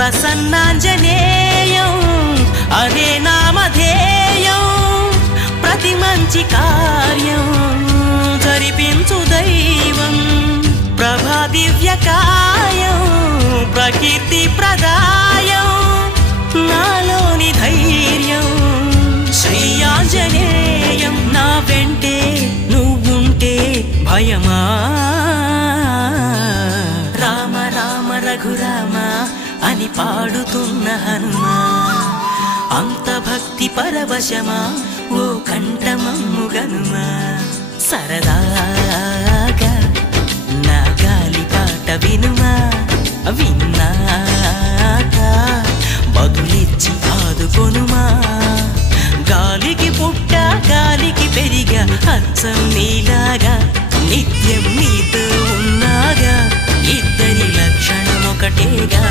ప్రసన్నాంజనేయం అనే నామధేయం ప్రతి మంచి కార్యం జరిపించు దైవం ప్రభా దివ్యకాయం ప్రకీర్తి ప్రదాయం నాలోని ధైర్యం శ్రీ ఆంజనేయం నా వెంటే నువ్వుంటే భయమా రామ రామ రఘురామ అని పాడుతున్న హనుమా అంత భక్తి పరవశమా ఓ కంఠమమ్ముగనుమా సరదాగా నా గాలి పాట వినుమా విన్నాక బదులిచ్చి ఆదుకొనుమా గాలికి పుట్ట గాలికి పెరిగా అచ్చం నీలాగా నిత్యం నీతో ఉన్నాగా ఇద్దరి లక్షణం ఒకటేగా